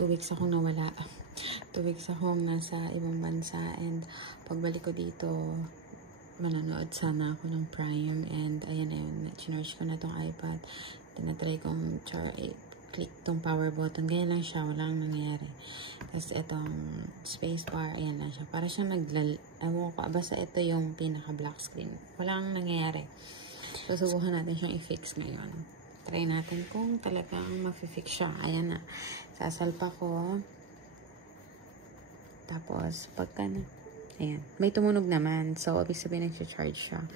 2 weeks akong nawala. 2 weeks akong nasa ibang bansa and pagbalik ko dito, manonood sana ako ng Prime and ayan na yun, chinorge ko na tong iPad. Tinatry kong click tong power button. Ganyan lang siya, walang nangyayari. Tapos itong spacebar, ayan lang siya. Para siyang ewan ko, basta ito yung pinaka black screen. Walang nangyayari. So, subukan natin siyang i-fix ngayon. Try natin kung talagang ma-fix siya. Ayan na. Sasalpa ko. Tapos, pagka na, ayan, may tumunog naman. So, ibig sabihin nag-charge siya.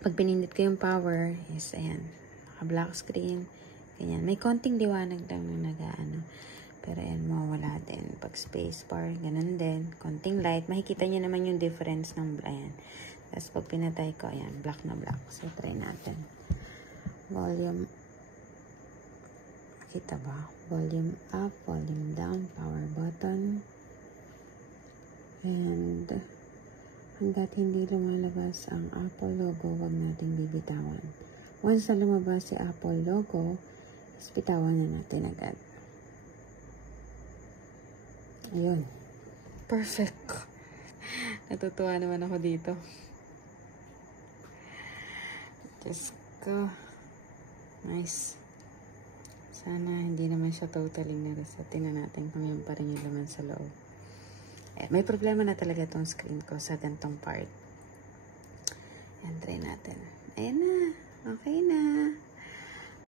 Pag pinindit ko yung power, is, ayan, naka-black screen. Ganyan. May konting liwanag lang na nag-ano. Pero, ayan, mawala din. Pag spacebar, ganun din. Konting light. Makikita niyo naman yung difference ng, ayan. Tapos, pag pinatay ko, ayan, black na black. So, try natin. Volume, kita ba? Volume up, volume down, power button. And hanggat hindi lumalabas ang Apple logo, wag nating bibitawan. Once na lumabas si Apple logo, bitawan na natin agad. Ayun. Perfect. Natutuwa naman ako dito. Just go. Nice. Sana hindi naman siya totally na-reset. Tingnan natin kung yun pa rin yung laman sa loob. Eh, may problema na talaga tong screen ko sa gantong part. Ayan, try natin. Ayan na. Okay na.